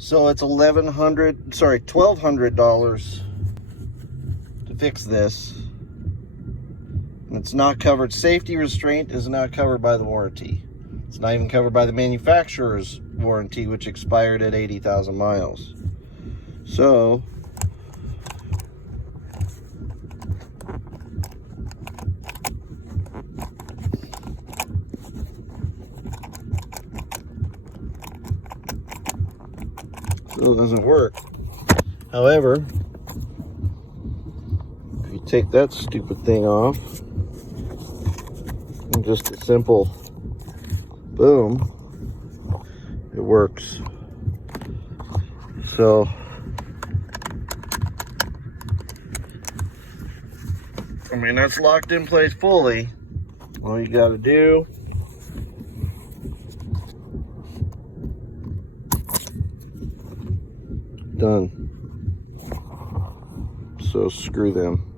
So it's $1,200 to fix this. And it's not covered. Safety restraint is not covered by the warranty. It's not even covered by the manufacturer's warranty, which expired at 80,000 miles. So still doesn't work. However, if you take that stupid thing off, and just a simple boom, it works. So I mean, that's locked in place fully. All you got to do done. So screw them.